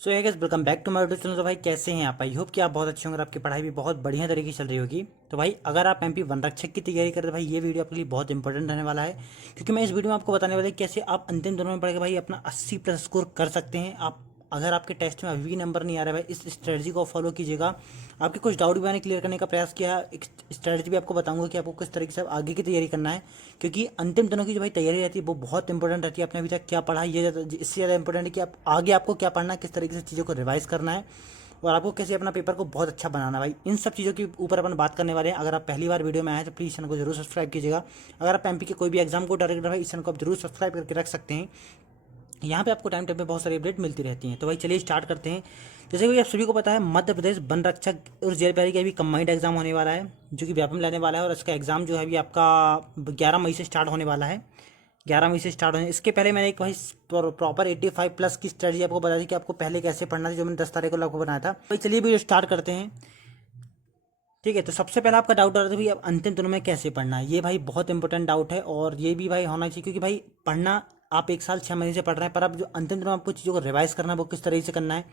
So hey guys, welcome back to my YouTube channel. तो भाई कैसे हैं आप? आई होप कि आप बहुत अच्छे होंगे और आपकी पढ़ाई भी बहुत बढ़िया तरीके से चल रही होगी। तो भाई अगर आप एमपी वन रक्षक की तैयारी कर रहे हैं, भाई ये वीडियो आपके लिए बहुत इंपॉर्टेंट रहने वाला है, क्योंकि मैं इस वीडियो में आपको बताने वाला हूँ कैसे आप अंतिम दिनों में पढ़ के भाई अपना 80+ स्कोर कर सकते हैं। आप अगर आपके टेस्ट में अभी भी नंबर नहीं आ रहा है भाई, इस स्ट्रेटजी को फॉलो कीजिएगा। आपके कुछ डाउट भी मैंने क्लियर करने का प्रयास किया, एक स्ट्रेटजी भी आपको बताऊंगा कि आपको किस तरीके से आगे की तैयारी करना है, क्योंकि अंतिम दिनों की जो भाई तैयारी रहती है वो बहुत इंपॉर्टेंट रहती है। आपने अभी तक क्या पढ़ा है, ये इससे ज़्यादा इंपॉर्टेंट है कि आप आगे आपको क्या पढ़ना है, किस तरीके से चीज़ों को रिवाइज करना है और आपको कैसे अपना पेपर को बहुत अच्छा बनाना है। भाई इन सब चीज़ों के ऊपर अपन बात करने वाले हैं। अगर आप पहली बार वीडियो में आए तो प्लीज़ चैनल को जरूर सब्सक्राइब कीजिएगा। अगर आप एमपी के कोई भी एग्जाम को टारगेट रहे इस चैनल को आप जरूर सब्सक्राइब करके रख सकते हैं। यहाँ पे आपको टाइम टाइम पे बहुत सारी अपडेट मिलती रहती हैं। तो भाई चलिए स्टार्ट करते हैं। जैसे कि आप सभी को पता है, मध्य प्रदेश वन रक्षक और जेल प्रहरी का भी कंबाइंड एग्जाम होने वाला है, जो कि व्यापम लेने वाला है। और इसका एग्जाम जो है अभी आपका 11 मई से स्टार्ट होने वाला है। 11 मई से स्टार्ट होने इसके पहले मैंने एक भाई प्रॉपर 85+ की स्ट्रेटजी आपको बता दी कि आपको पहले कैसे पढ़ना था, जो मैंने 10 तारीख को आपको बनाया था। भाई चलिए भी स्टार्ट करते हैं। ठीक है, तो सबसे पहले आपका डाउट आ रहा था भाई अब अंतिम दिनों में कैसे पढ़ना है। ये भाई बहुत इंपॉर्टेंट डाउट है और ये भी भाई होना चाहिए, क्योंकि भाई पढ़ना आप 1 साल 6 महीने से पढ़ रहे हैं, पर अब जो अंतिम दिनों में आपको चीज़ों को रिवाइज करना है वो किस तरीके से करना है,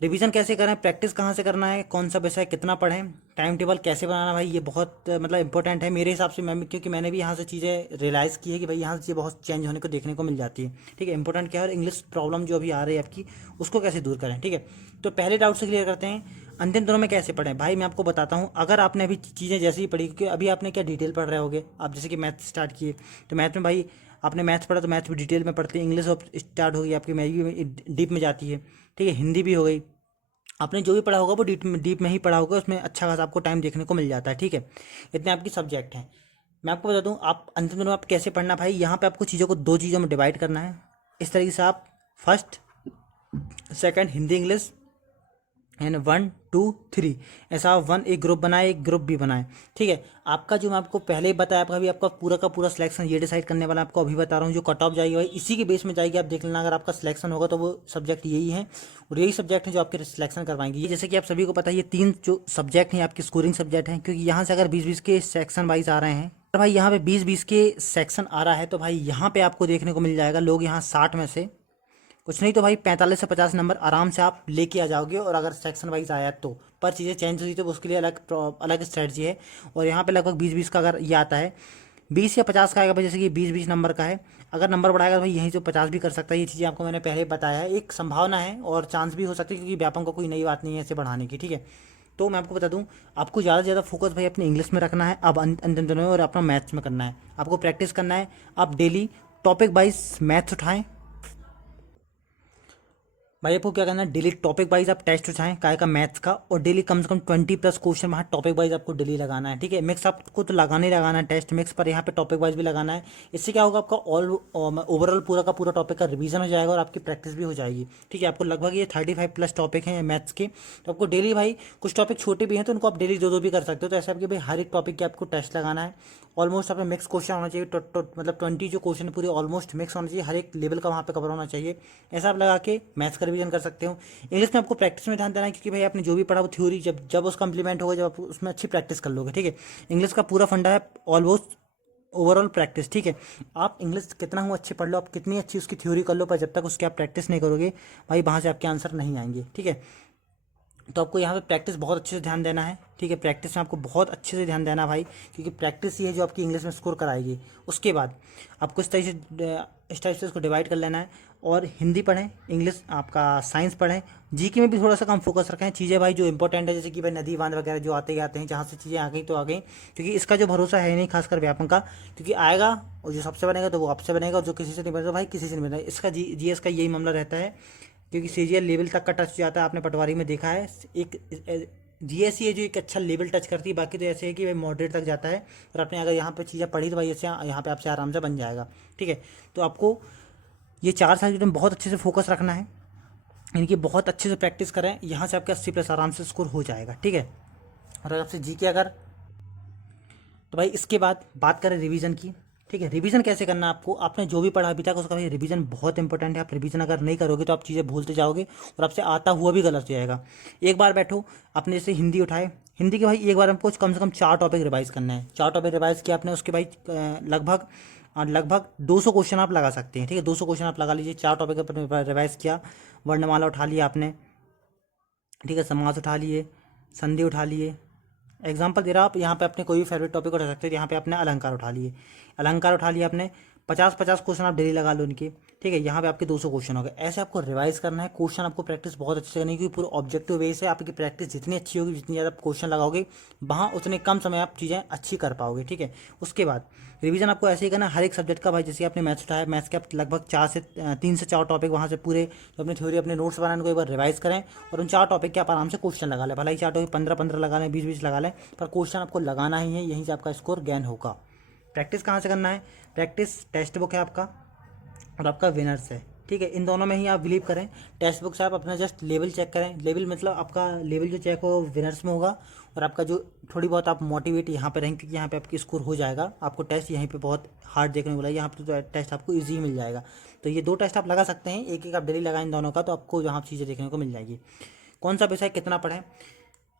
रिवीजन कैसे करें, प्रैक्टिस कहाँ से करना है, कौन सा विषय कितना पढ़ें, टाइम टेबल कैसे बनाना, भाई ये बहुत मतलब इंपॉर्टेंट है मेरे हिसाब से। क्योंकि मैंने भी यहाँ से चीज़ें रियलाइज़ की है कि भाई यहाँ से चीज़ें बहुत चेंज होने को देखने को मिल जाती है। ठीक है, इंपॉर्टेंट क्या है और इंग्लिश प्रॉब्लम जो अभी आ रही है आपकी उसको कैसे दूर करें। ठीक है, तो पहले डाउट से क्लियर करते हैं, अंतिम दिनों में कैसे पढ़ें। भाई मैं आपको बताता हूँ, अगर आपने अभी चीज़ें जैसे ही पढ़ी, क्योंकि अभी आपने क्या डिटेल पढ़ रहे होगे आप, जैसे कि मैथ स्टार्ट किए तो मैथ में भाई आपने मैथ्स पढ़ा तो मैथ्स भी डिटेल में पढ़ते हैं। इंग्लिश स्टार्ट हो गई आपकी, मैथ भी डीप में जाती है। ठीक है, हिंदी भी हो गई। आपने जो भी पढ़ा होगा वो डीप में ही पढ़ा होगा, उसमें अच्छा खासा आपको टाइम देखने को मिल जाता है। ठीक है, इतने आपकी सब्जेक्ट हैं। मैं आपको बता दूं आप अंतिम दिनों में आप कैसे पढ़ना। भाई यहाँ पे आपको चीज़ों को 2 चीज़ों में डिवाइड करना है। इस तरीके से आप first second Hindi English and 1 2 3 ऐसा आप एक ग्रुप बनाए, एक ग्रुप भी बनाए। ठीक है, आपका जो मैं आपको पहले ही बताया, आपका भी आपका पूरा का पूरा सिलेक्शन ये डिसाइड करने वाला आपको अभी बता रहा हूँ। जो कट ऑफ जाएगी भाई इसी के बेस में जाएगी, आप देख लेना। अगर आपका सिलेक्शन होगा तो वो सब्जेक्ट यही है और यही सब्जेक्ट है जो आपके सिलेक्शन करवाएंगे। जैसे कि आप सभी को पता है, ये 3 जो सब्जेक्ट हैं आपके स्कोरिंग सब्जेक्ट हैं, क्योंकि यहाँ से अगर 20-20 के सेक्शन वाइज आ रहे हैं, तो भाई यहाँ पे 20-20 के सेक्शन आ रहा है, तो भाई यहाँ पे आपको देखने को मिल जाएगा लोग यहाँ 60 में से कुछ नहीं तो भाई 45 से 50 नंबर आराम से आप लेके आ जाओगे। और अगर सेक्शन वाइज आया तो पर चीज़ें चेंज हुई तो उसके लिए अलग स्ट्रेटजी है। और यहाँ पे लगभग 20-20 का अगर ये आता है, 20 या 50 का आएगा भाई, जैसे कि 20-20 नंबर का है। अगर नंबर बढ़ाएगा तो भाई यहीं से 50 भी कर सकता है। ये चीज़ें आपको मैंने पहले बताया है, एक संभावना है और चांस भी हो सकती है, क्योंकि व्यापम को कोई नई बात नहीं है इसे बढ़ाने की। ठीक है, तो मैं आपको बता दूं, आपको ज़्यादा से ज़्यादा फोकस भाई अपने इंग्लिश में रखना है अब अंतिम दिनों में, और अपना मैथ्स में करना है। आपको प्रैक्टिस करना है, आप डेली टॉपिक वाइज मैथ्स उठाएं। भाई आपको क्या करना है, डेली टॉपिक वाइज आप टेस्ट उठाएं काय का मैथ्स का, और डेली कम से कम 20+ क्वेश्चन वहाँ टॉपिक वाइज आपको डेली लगाना है। ठीक है, मिक्स आपको तो लगाना ही लगाना है टेस्ट मिक्स, पर यहाँ पे टॉपिक वाइज भी लगाना है। इससे क्या होगा, आपका ओवरऑल पूरा का पूरा टॉपिक का रिवीजन हो जाएगा और आपकी प्रैक्टिस भी हो जाएगी। ठीक है, आपको लगभग ये 35+ टॉपिक हैं मैथ्स के, तो आपको डेली भाई कुछ टॉपिक छोटे भी हैं तो उनको आप डेली 2-2 भी कर सकते हो। तो ऐसा आपके भाई हर एक टॉपिक के आपको टेस्ट लगाना है। ऑलमोस्ट आपने मिक्स क्वेश्चन होना चाहिए, मतलब 20 जो क्वेश्चन पूरे ऑलमोस्ट मिक्स होना चाहिए, हर एक लेवल का वहाँ पे कवर होना चाहिए। ऐसा आप लगा के मैथ्स का रिवीजन कर सकते हो। इंग्लिश में आपको प्रैक्टिस में ध्यान देना है, क्योंकि भाई आपने जो भी पढ़ा वो थ्योरी जब जब उसका इंप्लीमेंट होगा, जब आप उसमें अच्छी प्रैक्टिस कर लोगे। ठीक है, इंग्लिश का पूरा फंडा है ऑलमोस्ट ओवरऑल प्रैक्टिस। ठीक है, आप इंग्लिश कितना हो अच्छी पढ़ लो, आप कितनी अच्छी उसकी थ्योरी कर लो, पर जब तक उसकी आप प्रैक्टिस नहीं करोगे भाई वहाँ से आपके आंसर नहीं आएंगे। ठीक है, तो आपको यहाँ पे प्रैक्टिस बहुत अच्छे से ध्यान देना है। ठीक है, प्रैक्टिस में आपको बहुत अच्छे से ध्यान देना भाई, क्योंकि प्रैक्टिस ही है जो आपकी इंग्लिश में स्कोर कराएगी। उसके बाद आपको इस टाइप से इसको डिवाइड कर लेना है, और हिंदी पढ़ें, इंग्लिश आपका साइंस पढ़ें, जीके में भी थोड़ा सा कम फोकस रखें। चीज़ें भाई जो इंपॉर्टेंट है, जैसे कि भाई नदी बांध वगैरह जो आते आते हैं, जहाँ से चीज़ें आ गई तो आ गई, क्योंकि इसका जो भरोसा है नहीं खासकर व्यापम का, क्योंकि आएगा और जो सबसे बनेगा तो वो आपसे बनेगा, और जो किसी से नहीं बनेगा भाई किसी से नहीं बनेगा। इसका जीएस का यही मामला रहता है, क्योंकि सीजीएल लेवल तक का टच जाता है, आपने पटवारी में देखा है। एक जीएससी है जो एक अच्छा लेवल टच करती है, बाकी तो ऐसे है कि भाई मॉडरेट तक जाता है। और आपने अगर यहाँ पे चीज़ें पढ़ी तो भाई ऐसे यहाँ पे आपसे आराम से बन जाएगा। ठीक है, तो आपको ये 4 साल में बहुत अच्छे से फोकस रखना है, इनकी बहुत अच्छे से प्रैक्टिस करें, यहाँ से आपके 80+ आराम से स्कोर हो जाएगा। ठीक है, और अगर आपसे जीके अगर, तो भाई इसके बाद बात करें रिवीजन की। ठीक है, रिवीजन कैसे करना है आपको, आपने जो भी पढ़ा अभी तक उसका भाई रिवीजन बहुत इंपॉर्टेंट है। आप रिवीजन अगर नहीं करोगे तो आप चीज़ें भूलते जाओगे और आपसे आता हुआ भी गलत हो जाएगा। एक बार बैठो, आपने जैसे हिंदी उठाए, हिंदी के भाई एक बार हमको कम से कम 4 टॉपिक रिवाइज करना है। 4 टॉपिक रिवाइज किया आपने, उसके भाई लगभग लगभग 200 क्वेश्चन आप लगा सकते हैं। ठीक है, 200 क्वेश्चन आप लगा लीजिए। 4 टॉपिक पर रिवाइज किया, वर्णमाला उठा लिया आपने, ठीक है, समास उठा लिए, संधि उठा लिए। एग्जाम्पल दे रहा हूँ, आप यहाँ पे अपने कोई भी फेवरेट टॉपिक उठा सकते हैं। यहाँ पे आपने अलंकार उठा लिए, अलंकार उठा लिया आपने, 50-50 क्वेश्चन आप डेली लगा लो उनकी। ठीक है, यहाँ पे आपके 200 क्वेश्चन हो गए। ऐसे आपको रिवाइज करना है, क्वेश्चन आपको प्रैक्टिस बहुत अच्छे से करनी है, क्योंकि पूरा ऑब्जेक्टिव वे से आपकी प्रैक्टिस जितनी अच्छी होगी, जितनी ज़्यादा क्वेश्चन लगाओगे, वहाँ उतने कम समय आप चीज़ें अच्छी कर पाओगे। ठीक है, उसके बाद रिवीजन आपको ऐसे ही करना हर एक सब्जेक्ट का। भाई जैसे आपने मैथ्स उठाया, मैथ्स के आप लगभग 3 से 4 टॉपिक वहाँ से पूरे जो अपनी थ्योरी, अपने नोट्स बनाने को एक बार रिवाइज करें, और उन 4 टॉपिक के आप आराम से क्वेश्चन लगा लें। भला ही 4 टॉपिक 15-15 लगा लें, 20-20 लगा लें, पर क्वेश्चन आपको लगाना ही है, यहीं से आपका स्कोर गेन होगा। प्रैक्टिस कहाँ से करना है? प्रैक्टिस टेक्स्ट बुक है आपका और आपका विनर्स है। ठीक है, इन दोनों में ही आप बिलीव करें। टेक्स्ट बुक से आप अपना जस्ट लेवल चेक करें, लेवल मतलब आपका लेवल जो चेक हो विनर्स में होगा, और आपका जो थोड़ी बहुत आप मोटिवेट यहाँ पे रहेंगे, क्योंकि यहाँ पे आपकी स्कोर हो जाएगा। आपको टेस्ट यहीं पे बहुत हार्ड देखने को मिला, यहाँ पे तो टेस्ट आपको ईजी मिल जाएगा। तो ये 2 टेस्ट आप लगा सकते हैं, एक एक आप डेली लगाएं इन दोनों का, तो आपको यहाँ चीज़ें देखने को मिल जाएगी। कौन सा विषय कितना पढ़ें?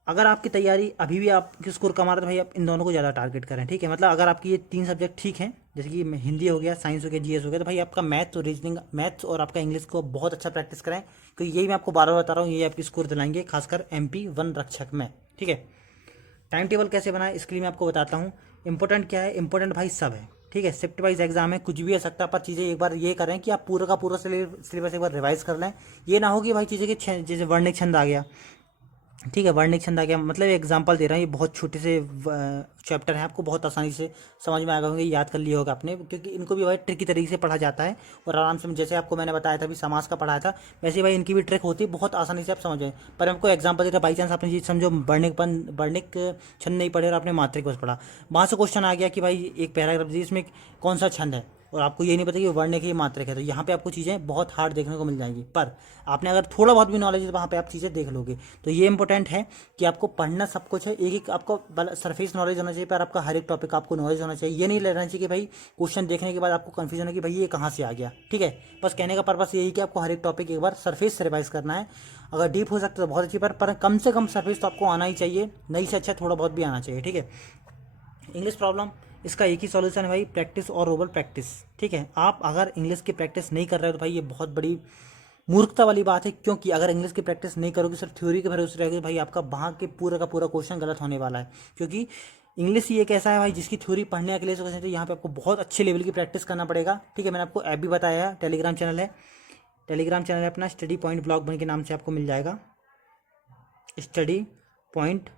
अगर आपकी तैयारी अभी भी आपकी स्कोर कम आ रहा है तो भाई आप इन दोनों को ज़्यादा टारगेट करें। ठीक है, मतलब अगर आपकी ये 3 सब्जेक्ट ठीक हैं, जैसे कि हिंदी हो गया, साइंस हो गया, जीएस हो गया, तो भाई आपका मैथ्स और रीजनिंग, मैथ्स और आपका इंग्लिश को बहुत अच्छा प्रैक्टिस करें, क्योंकि यही मैं आपको बार बार बता रहा हूँ, ये आपकी स्कोर दिलाएंगे, खासकर MP वन रक्षक में। ठीक है, टाइम टेबल कैसे बनाए इसके लिए मैं आपको बताता हूँ। इंपॉर्टेंट क्या है? इंपॉर्टेंट भाई सब है। ठीक है, शिफ्ट वाइज एग्जाम है, कुछ भी हो सकता है, पर चीज़ें एक बार ये करें कि आप पूरा का पूरा सिलेबस एक बार रिवाइज कर लें। ये ना हो कि भाई चीज़ें के जैसे वर्णिक छंद आ गया, ठीक है, वर्णिक छंद आ गया, मतलब एग्जांपल दे रहा हूँ, ये बहुत छोटे से चैप्टर है, आपको बहुत आसानी से समझ में आएगा, होंगे, याद कर लिया होगा आपने, क्योंकि इनको भी भाई ट्रिकी तरीके से पढ़ा जाता है, और आराम से, जैसे आपको मैंने बताया था अभी समास का पढ़ाया था, वैसे भाई इनकी भी ट्रिक होती है, बहुत आसानी से आप समझ जाए। पर हमको एग्जाम्पल दे रहा, बाई चांस आपने चीज़ समझो वर्णिक छंद नहीं पढ़े और आपने मात्रिक बस पढ़ा, वहाँ से क्वेश्चन आ गया कि भाई एक पैराग्राफ दीजिए, इसमें कौन सा छंद है, और आपको ये नहीं पता कि वर्णिक है मात्रिक है, तो यहाँ पे आपको चीज़ें बहुत हार्ड देखने को मिल जाएंगी। पर आपने अगर थोड़ा बहुत भी नॉलेज है तो वहाँ पे आप चीज़ें देख लोगे। तो ये इंपॉर्टेंट है कि आपको पढ़ना सब कुछ है, एक एक आपको सरफेस नॉलेज होना चाहिए, पर आपका हर एक टॉपिक आपको नॉलेज होना चाहिए। ये नहीं लेना चाहिए कि भाई क्वेश्चन देखने के बाद आपको कन्फ्यूजन है कि भाई ये कहाँ से आ गया। ठीक है, बस कहने का पर्पस यही कि आपको हर एक टॉपिक एक बार सरफेस से रिवाइज करना है। अगर डीप हो सकता है तो बहुत अच्छी, पर कम से कम सरफेस तो आपको आना ही चाहिए, नहीं से अच्छा थोड़ा बहुत भी आना चाहिए। ठीक है, इंग्लिश प्रॉब्लम, इसका एक ही सॉल्यूशन है भाई, प्रैक्टिस और ओवर प्रैक्टिस। ठीक है, आप अगर इंग्लिश की प्रैक्टिस नहीं कर रहे हो तो भाई ये बहुत बड़ी मूर्खता वाली बात है, क्योंकि अगर इंग्लिश की प्रैक्टिस नहीं करोगे, सिर्फ थ्योरी के भरोसे रहेगी, भाई आपका वहाँ के पूरा का पूरा क्वेश्चन गलत होने वाला है। क्योंकि इंग्लिश ही एक ऐसा है भाई जिसकी थ्योरी पढ़ने के लिए तो यहाँ पे आपको बहुत अच्छे लेवल की प्रैक्टिस करना पड़ेगा। ठीक है, मैंने आपको ऐप भी बताया है, टेलीग्राम चैनल है, टेलीग्राम चैनल है अपना स्टडी पॉइंट ब्लॉग बन के नाम से आपको मिल जाएगा, स्टडी पॉइंट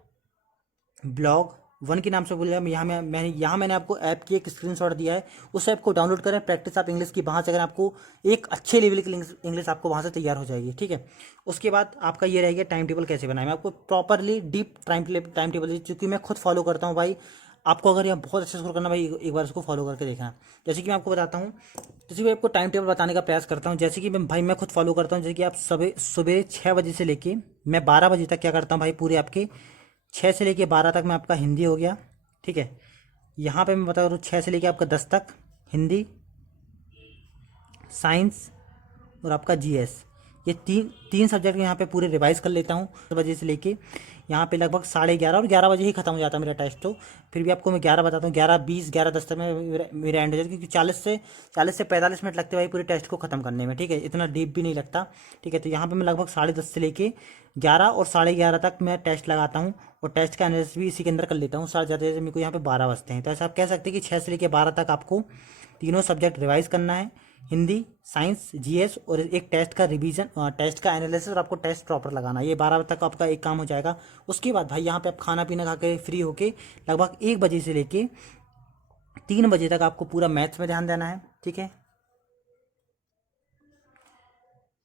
ब्लॉग 1 के नाम से बोल रहा है। मैंने आपको ऐप की एक स्क्रीनशॉट दिया है, उस ऐप को डाउनलोड करें, प्रैक्टिस आप इंग्लिश की वहाँ से करें, आपको एक अच्छे लेवल की इंग्लिश आपको वहाँ से तैयार हो जाएगी। ठीक है, उसके बाद आपका ये रहेगा टाइम टेबल कैसे बनाए। मैं आपको प्रॉपरली डीप टाइम टेबल, चूँकि मैं खुद फॉलो करता हूँ भाई, आपको अगर यहाँ बहुत अच्छे स्कोर करना भाई एक बार इसको फॉलो करके देखना। जैसे कि मैं आपको बताता हूँ, जैसे कि आपको टाइम टेबल बताने का प्रयास करता हूँ, जैसे कि मैं खुद फॉलो करता हूँ। जैसे कि आप सुबह 6 बजे से लेके मैं 12 बजे तक क्या करता हूँ भाई, पूरे आपके 6 से लेके 12 तक मैं आपका हिंदी हो गया। ठीक है, यहाँ पे मैं बता रहा हूँ 6 से लेके आपका 10 तक हिंदी, साइंस और आपका जीएस, ये तीन सब्जेक्ट यहाँ पे पूरे रिवाइज कर लेता हूँ 10 बजे से लेके यहाँ पे लगभग 11:30 और 11 बजे ही खत्म हो जाता है मेरा टेस्ट। तो फिर भी आपको मैं 11 बताता हूँ, 11:20 11:10 तक में मेरा एंड हो जाता है, क्योंकि 40 से 45 मिनट लगते हैं भाई पूरे टेस्ट को खत्म करने में। ठीक है, इतना डीप भी नहीं लगता। ठीक है, तो यहाँ पे मैं लगभग 10:30 से लेके 11 और 11:30 तक मैं टेस्ट लगाता हूँ, और टेस्ट का एनालिसिस भी इसी के अंदर कर लेता हूँ। साढ़े ज़्यादा मेरे को यहाँ पे 12 बजते हैं। तो ऐसा आप कह सकते हैं कि 6 से लेके 12 तक आपको तीनों सब्जेक्ट रिवाइज करना है, हिंदी, साइंस, जीएस, और एक टेस्ट का रिवीजन, टेस्ट का एनालिसिस, और आपको टेस्ट प्रॉपर लगाना है। ये 12 बजे तक आपका एक काम हो जाएगा। उसके बाद भाई यहाँ पे आप खाना पीना खा के फ्री होके लगभग 1 बजे से लेके 3 बजे तक आपको पूरा मैथ्स में ध्यान देना है। ठीक है,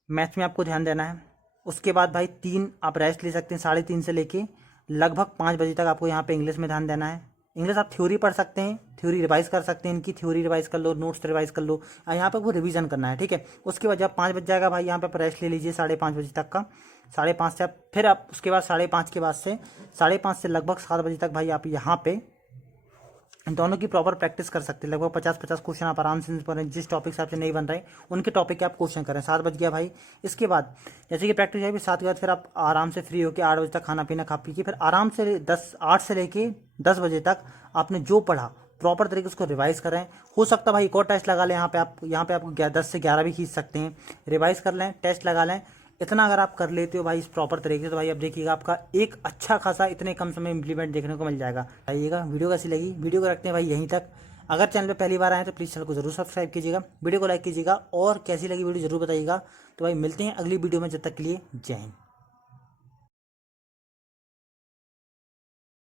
मैथ्स में आपको ध्यान देना है। उसके बाद भाई 3 आप रेस्ट ले सकते हैं, 3:30 से लेके लगभग 5 बजे तक आपको यहाँ पे इंग्लिश में ध्यान देना है। इंग्लिश आप थ्योरी पढ़ सकते हैं, थ्योरी रिवाइज कर सकते हैं, इनकी थ्योरी रिवाइज कर लो, नोट्स रिवाइज कर लो, यहाँ पे वो रिवीजन करना है। ठीक है, उसके बाद जब 5 बज जाएगा भाई यहाँ पे आप रेस्ट ले लीजिए 5:30 बजे तक का। 5:30 से आप फिर आप उसके बाद 5:30 के बाद से 5:30 से लगभग 7 बजे तक भाई आप यहाँ पे दोनों की प्रॉपर प्रैक्टिस कर सकते हैं। लगभग 50-50 क्वेश्चन आप आराम से पढ़ें, जिस टॉपिक से आपसे नहीं बन रहे उनके टॉपिक के आप क्वेश्चन करें। 7 बज गया भाई, इसके बाद जैसे कि प्रैक्टिस जाएगी 7 के बाद फिर आप आराम से फ्री होकर 8 बजे तक खाना पीना खा पी के फिर आराम से 8 से लेके 10 बजे तक आपने जो पढ़ा प्रॉपर तरीके से उसको रिवाइज करें। हो सकता है भाई एक और टेस्ट लगा लें, यहाँ पे आपको 10 से 11 भी खींच सकते हैं। रिवाइज कर लें, टेस्ट लगा लें। इतना अगर आप कर लेते हो भाई इस प्रॉपर तरीके से, तो भाई अब देखिएगा आपका एक अच्छा खासा इतने कम समय में इंप्लीमेंट देखने को मिल जाएगा। आइएगा, वीडियो कैसी लगी, वीडियो को रखते हैं भाई यहीं तक। अगर चैनल पे पहली बार आए तो प्लीज़ चैनल को जरूर सब्सक्राइब कीजिएगा, वीडियो को लाइक कीजिएगा और कैसी लगी वीडियो जरूर बताइएगा। तो भाई मिलते हैं अगली वीडियो में, जब तक के लिए जय हिंद।